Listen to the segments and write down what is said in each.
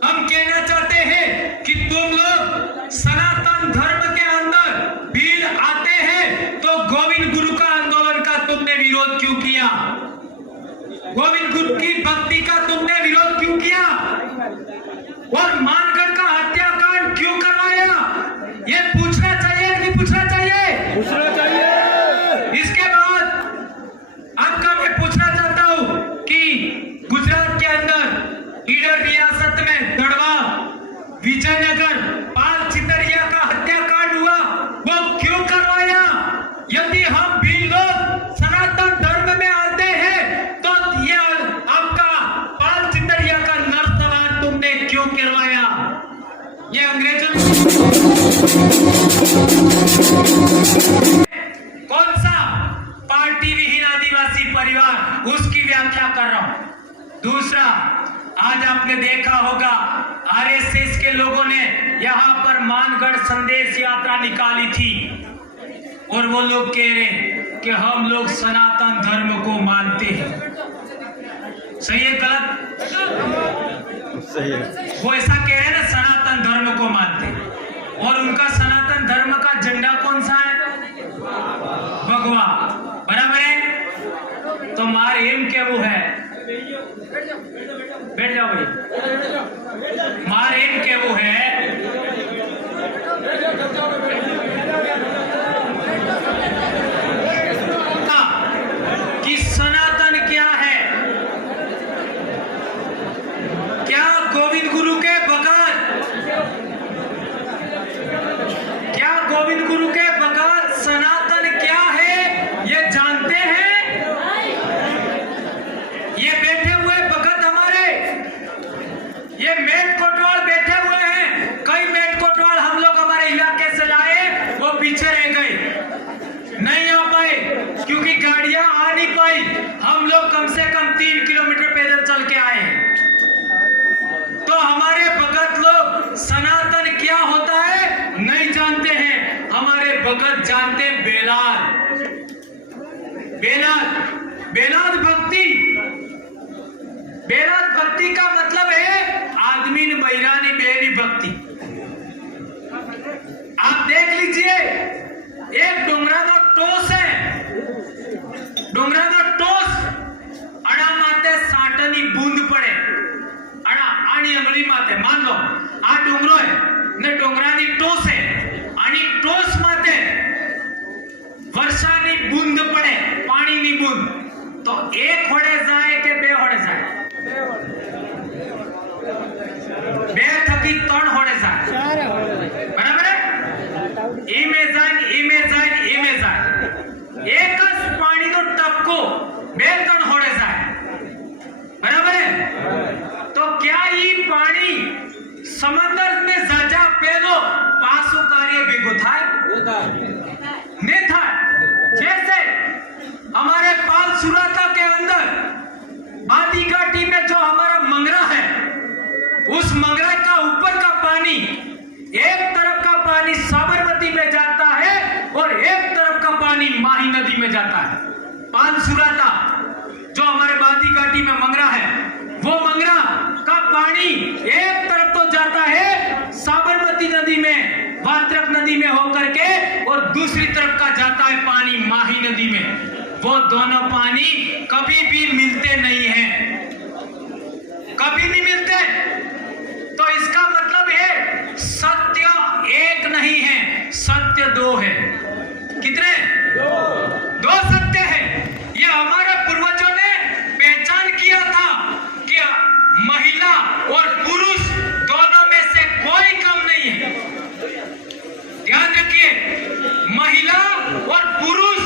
हम कहना चाहते हैं कि तुम लोग सनातन धर्म के अंदर भीड़ आते हैं तो गोविंद गुरु का आंदोलन का तुमने विरोध क्यों किया? गोविंद गुरु की भक्ति का तुमने विरोध क्यों किया? और मानगढ़ का हत्याकांड क्यों करवाया? ये पूछना चाहिए नहीं पूछना चाहिए? पूछना चाहिए। इसके बाद आपका मैं पूछना चाहता हूं कि गुजरात के अंदर ईडर रियासत में दड़वा विजयनगर पाल चितरिया का हत्याकांड हुआ, वो क्यों करवाया? यदि हम भी लोग सनातन धर्म में आते हैं तो ये आपका पाल चितरिया का नरसंहार तुमने क्यों करवाया? ये अंग्रेजों कौन सा पार्टी विहीन आदिवासी परिवार, उसकी व्याख्या कर रहा हूं। दूसरा, आज आपने देखा होगा आरएसएस के लोगों ने यहां पर मानगढ़ संदेश यात्रा निकाली थी और वो लोग कह रहे कि हम लोग सनातन धर्म को मानते हैं। सही है गलत? सही है। वो ऐसा कह रहे हैं ना, सनातन धर्म को मानते हैं। और उनका सनातन धर्म का झंडा कौन सा है? भगवा, बराबर है? तो मार एम क्या वो है? बैठ जाओ भाई। मार एम क्या वो है? कि सनातन क्या है? क्या गोविंद गुरु के बगैर, क्या गोविंद गुरु के बगैर सनातन क्या है ये जानते हैं? ये बैठे हुए भगत हमारे, ये मेट कोटवाल बैठे हुए हैं। कई मेट कोटवाल हम लोग हमारे इलाके से लाए, वो पीछे रह गए, नहीं आ पाए क्योंकि गाड़ियां आ नहीं पाई। हम लोग कम से कम 3 किलोमीटर पैदल चल के आए हैं। तो हमारे भगत लोग सनातन क्या होता है नहीं जानते हैं। हमारे भगत जानते हैं बेलाद, बेलाद, बेलाद भक्ति। बेलाद भक्ति का मतलब है आदमी ने बैरानी बेरी भक्ति। आप देख लीजिए, एक डोंगरा नो टोस है, डोंगरा नो टोस अड़ा माते साटनी बूंद पड़े, अड़ा आनी अंगली माते, मान लो आ डोंगरो है ने डोंगरानी टोस है आणि टोस माते वर्षानी बूंद पड़े, पानी नी बूंद, तो एक होड़े जाए के बे होड़े जाए? बे थकी 3 होड़े जाए, बराबर है? इमे जाए एक पानी तो टपको बे 3 होड़े जाए, बराबर है? तो क्या ये पानी समंदर में जाजा पेलो पासो कार्य बेगो थाय नहीं था? जैसे हमारे पाल सुराता के अंदर बादी घाटी में जो हमारा मंगरा है, उस मंगरा का ऊपर का पानी, एक तरफ का पानी साबरमती में जाता है और एक तरफ का पानी माही नदी में जाता है। पाल सुराता जो हमारे बादी घाटी में मंगरा है, वो मंगरा का पानी एक तरफ तो जाता है साबरमती नदी में, वात्रक नदी में होकर के, और दूसरी तरफ का जाता है पानी माही नदी में। वो दोनों पानी कभी भी मिलते नहीं हैं, कभी नहीं मिलते। तो इसका मतलब है सत्य एक नहीं है, सत्य 2 है। कितने? 2 सत्य है। ये हमारे पूर्वजों ने पहचान किया था कि महिला और पुरुष दोनों में से कोई कम नहीं है। ध्यान रखिए, महिला और पुरुष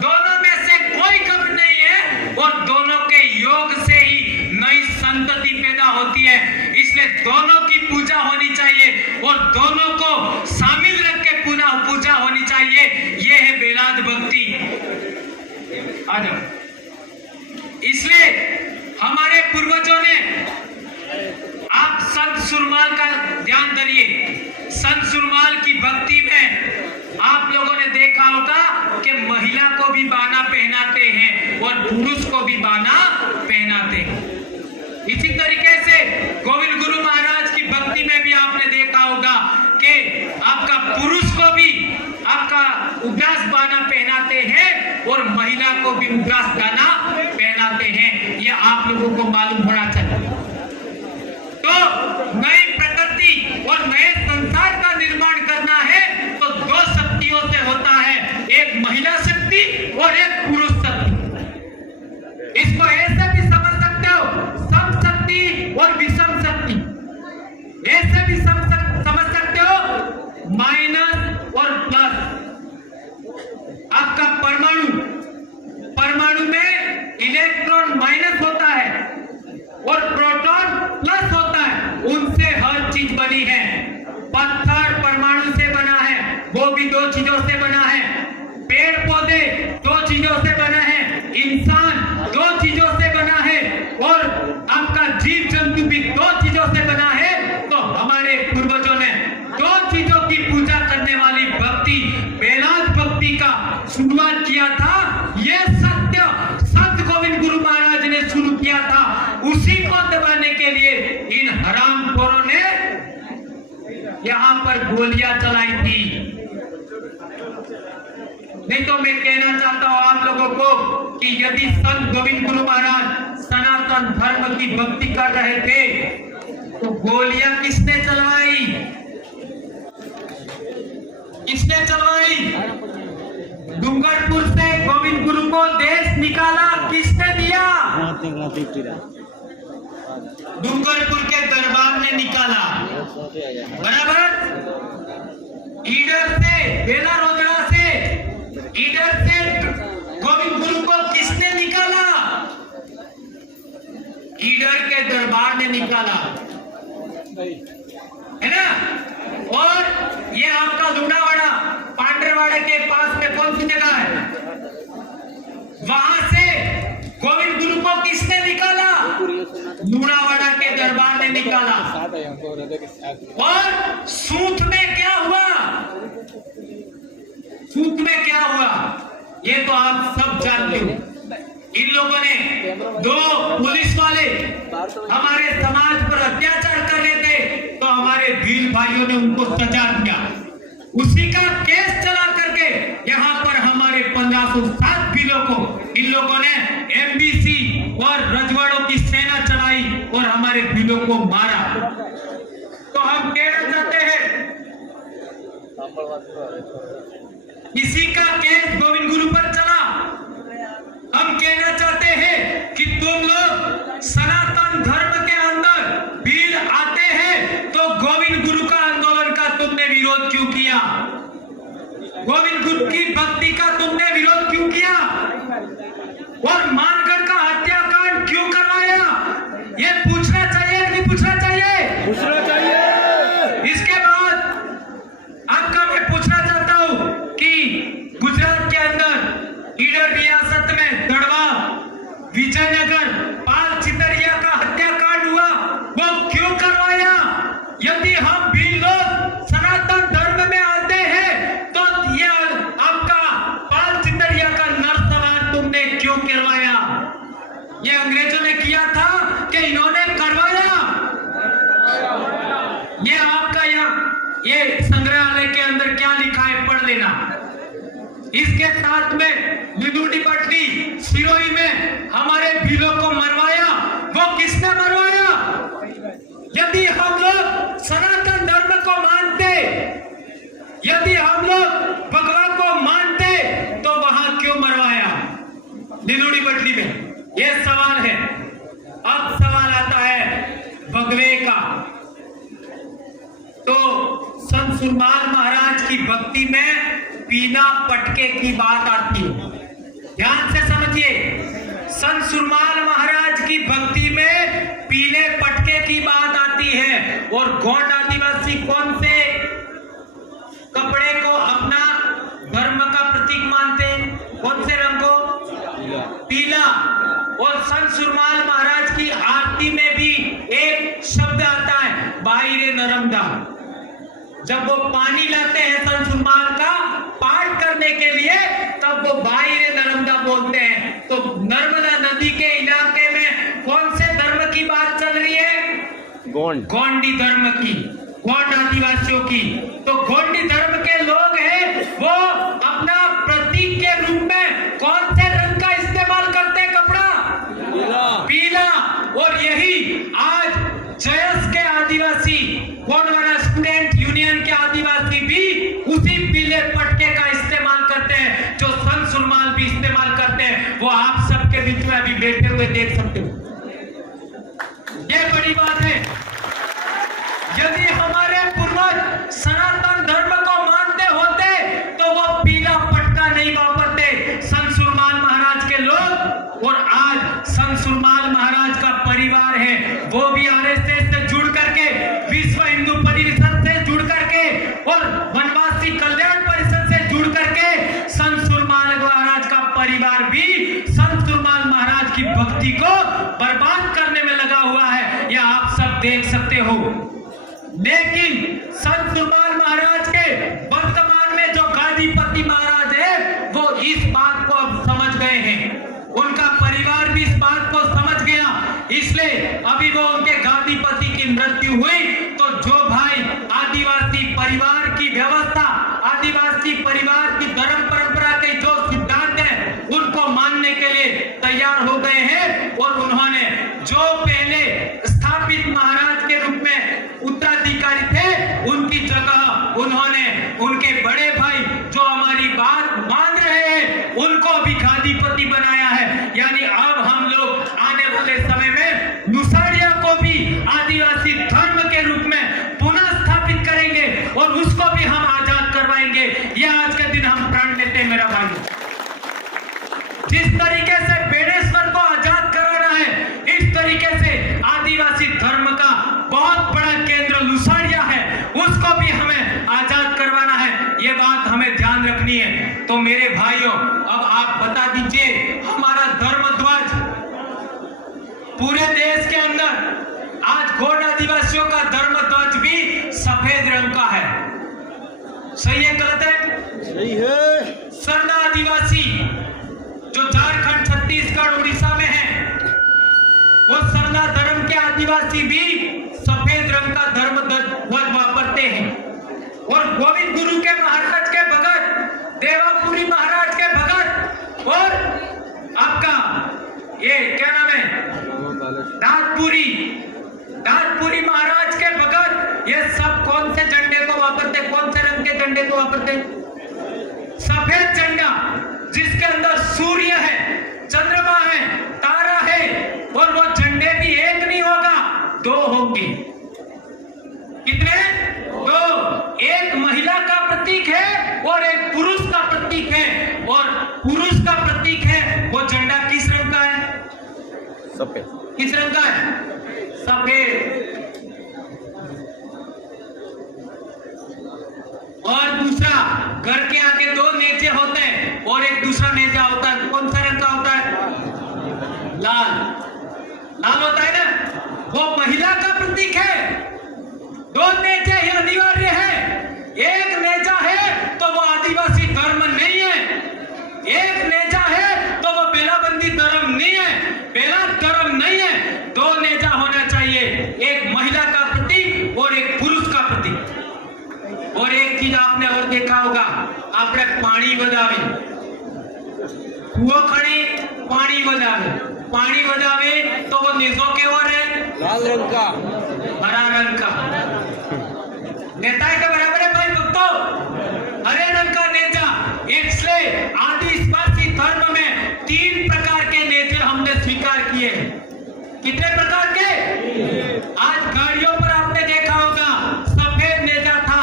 दोनों में से कोई कम नहीं है, और दोनों के योग से ही नई संतति पैदा होती है। इसलिए दोनों की पूजा होनी चाहिए और दोनों को शामिल रख के पूजा होनी चाहिए। यह है बेलाद भक्ति। आ जाओ। इसलिए हमारे पूर्वजों ने, आप संत सुरमाल का ध्यान करिए, संत सुरमाल की भक्ति में आप लोगों ने देखा होगा कि महिला को भी बाना पहनाते हैं और पुरुष को भी बाना पहनाते हैं। इसी तरीके से गोविंद गुरु महाराज की को भी रुद्रास्ताना पहनाते हैं। ये आप लोगों को मालूम होना चाहिए। तो नई प्रकृति और नए संसार का निर्माण करना है तो दो शक्तियों से होता है, एक महिला शक्ति और एक पुरुष शक्ति। इसको ऐसे भी समझ सकते हो, सम शक्ति और विषम शक्ति। ऐसे भी समझ सकते हो, माइनस और प्लस। आपका परमाणु में इलेक्ट्रॉन माइनस होता है और प्रोटॉन प्लस होता है। उनसे हर चीज बनी है। पत्थर परमाणु से बना है, वो भी दो चीजों से बना है। पेड़ पौधे दो चीजों से बना है, इंसान दो चीजों से बना है, और आपका जीव जंतु भी दो चीजों से बना है। तो हमारे पूर्वजों ने दो चीजों की पूजा करने वाली भक्ति, वेदांत भक्ति का शुरुआत किया था। ये सत्य संत गोविंद गुरु महाराज ने शुरू किया था। उसी को दबाने के लिए इन हरामखोरों ने यहाँ पर गोलियां चलाई थी। नहीं तो मैं कहना चाहता हूं आप लोगों को कि यदि संत गोविंद गुरु महाराज सनातन धर्म की भक्ति कर रहे थे तो गोलियां किसने चलवाई? किसने चलवाई? डूंगरपुर से गोविंद गुरु को देश निकाला किसने दिया? डूंगरपुर के दरबार ने निकाला, बराबर। ईडर से, बेला रोजड़ा से, ईडर से गोविंद गुरु को किसने निकाला? ईडर के दरबार ने निकाला, है ना। और ये आपका लुणावाड़ा, पांडरवाड़ा के पास में कौन सी जगह है, वहां से गोविंद गुरु को किसने निकाला? लुणावाड़ा के दरबार ने निकाला। और सूत में क्या हुआ? सूत में क्या हुआ ये तो आप सब जानते हो। इन लोगों ने दो पुलिस वाले हमारे समाज पर अत्याचार कर रहे थे तो हमारे वीर भाइयों ने उनको सजा दिया। उसी का केस चला करके यहाँ पर हमारे 1507 वीरों को इन लोगों ने एमबीसी और रजवाड़ों की सेना चलाई और हमारे वीरों को मारा। तो हम कहना चाहते हैं इसी का केस गोविंद गुरु पर चला। हम कहना चाहते हैं कि तुम लोग सनातन धर्म के अंदर वीर आते हैं तो गोविंद गुरु का आंदोलन का तुमने विरोध क्यों किया? गोविंद गुरु की भक्ति का तुमने विरोध क्यों किया? और मानगढ़ का हत्याकांड क्यों करवाया? ये पूछना चाहिए नहीं पूछना चाहिए? पूछना चाहिए। इसके बाद आपका मैं पूछना चाहता हूं कि गुजरात के अंदर ईडर रियासत में दड़वा, विजयनगर, पाल चितरिया का हत्याकांड हुआ, वो क्यों करवाया? यदि हम भी लोग सनातन धर्म में आते हैं तो ये आपका पाल चितरिया का नरसंहार तुमने क्यों करवाया? ये अंग्रेजों ने किया था कि इन्होंने करवाया? ये आपका ये संग्रहालय के अंदर क्या लिखा है पढ़ लेना। इसके साथ में लिलूडी पटनी सिरोही में हमारे भीलों को मरवाया, वो किसने मरवाया? यदि हम लोग सनातन धर्म को मानते, यदि हम लोग भगवान को मानते तो वहां क्यों मरवाया लिलूडी पटनी में? यह सवाल है। अब सवाल आता है भगवे का। तो संत सुरमाल महाराज की भक्ति में पीला पटके की बात आती है। ध्यान से समझिए, संत सुरमाल महाराज की भक्ति में पीले पटके की बात आती है। और गोंड आदिवासी कौन से कपड़े को अपना धर्म का प्रतीक मानते हैं? कौन से रंग को? पीला। और संत सुरमाल महाराज की आरती में भी एक शब्द आता है, बाहिरे नर्मदा। जब वो पानी लाते हैं संत सुरमाल का पाठ करने के लिए तब वो बाहिरे नर्मदा बोलते हैं। तो नर्मदा नदी के इलाके में कौन से धर्म की बात चल रही है? गोंडी धर्म की, गोंड आदिवासियों की। तो गोंडी धर्म के लोग हैं, वो अपना प्रतीक के रूप में कौन से रंग का आदिवासी गोंडवाना स्टूडेंट यूनियन के आदिवासी भी उसी पीले पटके का इस्तेमाल करते हैं जो संत सुरमाल भी इस्तेमाल करते हैं। वो आप सबके बीच में अभी बैठे हुए देख सकते हो। ये बड़ी बात है। यदि हमारे पूर्वज सनातन धर्म को मानते होते तो वो पीला पटका नहीं वापरते संत सुरमाल महाराज के लोग। और आज संत सुरमाल महाराज का परिवार है वो भी आरएसएस से जुड़ करके, विश्व हिंदू परिषद से जुड़ करके और वनवासी कल्याण परिषद से जुड़ करके संत सुरमाल महाराज का परिवार भी संत सुरमाल महाराज की भक्ति को बर्बाद करने में लगा हुआ है। यह आप सब देख सकते हो। लेकिन संत सुरमाल महाराज के वर्तमान में जो गादीपति महाराज है वो इस बात को अब समझ गए हैं। उनका परिवार भी इस बात को समझ गया। इसलिए अभी वो उनके गादीपति की मृत्यु हुई तो जो भाई आदिवासी परिवार की व्यवस्था, आदिवासी परिवार की धर्म परंपरा के जो सिद्धांत है उनको मानने के लिए तैयार हो गए हैं। और उन्होंने जो पहले स्थापित महाराज के रूप में उत्तराधिकारी थे उनकी जगह उन्होंने उनके बड़े भाई जो हमारी बात मान रहे हैं उनको अभी गादीपति बनाया है। यानी अब हम लोग आने वाले समय में लुसाड़िया को भी आदिवासी धर्म के रूप में पुनः स्थापित करेंगे और उसको भी हम आजाद करवाएंगे। यह आज के दिन हम प्रण लेते हैं मेरा भाई। जिस तरीके से बेड़ेश्वर को आजाद कराना है इस तरीके से आदिवासी धर्म का बहुत बड़ा केंद्र लुसाड़िया है उसको भी हमें आजाद करवाना है। ये बात हमें ध्यान रखनी है। तो मेरे भाइयों अब आप बता दीजिए हमारा धर्म ध्वज पूरे देश के अंदर आज गोंड आदिवासियों का धर्म ध्वज भी सफेद रंग का है। सही है गलत है? सही है। सरना आदिवासी जो झारखंड, छत्तीसगढ़, उड़ीसा में है वो सरना धर्म के आदिवासी भी सफेद रंग का धर्म ध्वज वापरते हैं। और गोविंद गुरु के महाराज के भगत, देवापुरी महाराज के भगत और आपका ये क्या नाम है दादपुरी महाराज के भगत, ये सब कौन से झंडे को वापरते, कौन से रंग के झंडे को वापरते? सफेद झंडा जिसके अंदर सूर्य है, चंद्रमा है, तारा है और वो झंडे भी एक नहीं होगा, दो होंगे। कितने? दो। एक महिला का प्रतीक है और एक पुरुष का प्रतीक है। और पुरुष का प्रतीक है वो झंडा किस रंग का है? सफेद। किस रंग का है? सफेद। और दूसरा घर के आगे दो नेचे होते हैं और एक दूसरा नेजा होता है, कौन सा रंग का होता है? लाल। लाल होता है ना, वो महिला का प्रतीक है। दो नेचे ही अनिवार्य है। एक नेजा है तो वो आदिवासी धर्म नहीं है, एक नेजा है तो वो बेलाबंदी धर्म नहीं है, बेला धर्म नहीं है। दो नेजा होना चाहिए, एक महिला का प्रतीक और एक पुरुष का प्रतीक। और एक चीज आपने और देखा होगा, आपने पानी बजावे, वो खड़े पानी बजावे तो वो नेजो के और है लाल रंग का, हरा रंग का। नेता के बराबर है भाई भक्तों, हरे रंग का नेता। इसलिए आदिवासी धर्म में 3 प्रकार के नेते हमने स्वीकार किए हैं। कितने प्रकार के? आज गाड़ियों पर आपने देखा होगा सफेद नेता था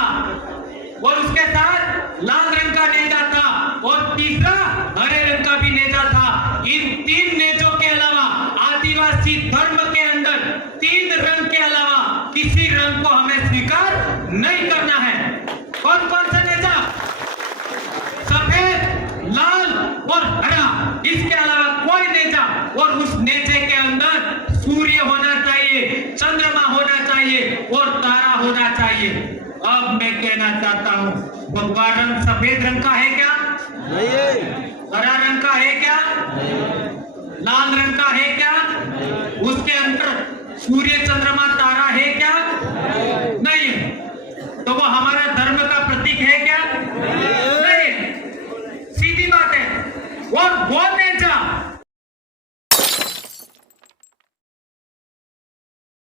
और उसके साथ लाल रंग का नेता था और तीसरा हरे रंग का भी नेता था। इन 3 नेताओं के अलावा आदिवासी धर्म के अंदर 3 रंग के अलावा किसी रंग को हमें स्वीकार नहीं करना है। कौन कौन सा नेता? सफेद, लाल और हरा। इसके अलावा कोई नेता। और उस नेते के अंदर सूर्य होना चाहिए, चंद्रमा होना चाहिए और तारा होना चाहिए। अब मैं कहना चाहता हूं भगवा रंग सफेद रंग का है क्या? नहीं है। हरा रंग का है क्या? लाल रंग का है क्या? उसके अंदर सूर्य, चंद्रमा, तारा है क्या? नहीं। तो वो हमारा धर्म का प्रतीक है क्या? नहीं। सीधी बात है। और वो नेता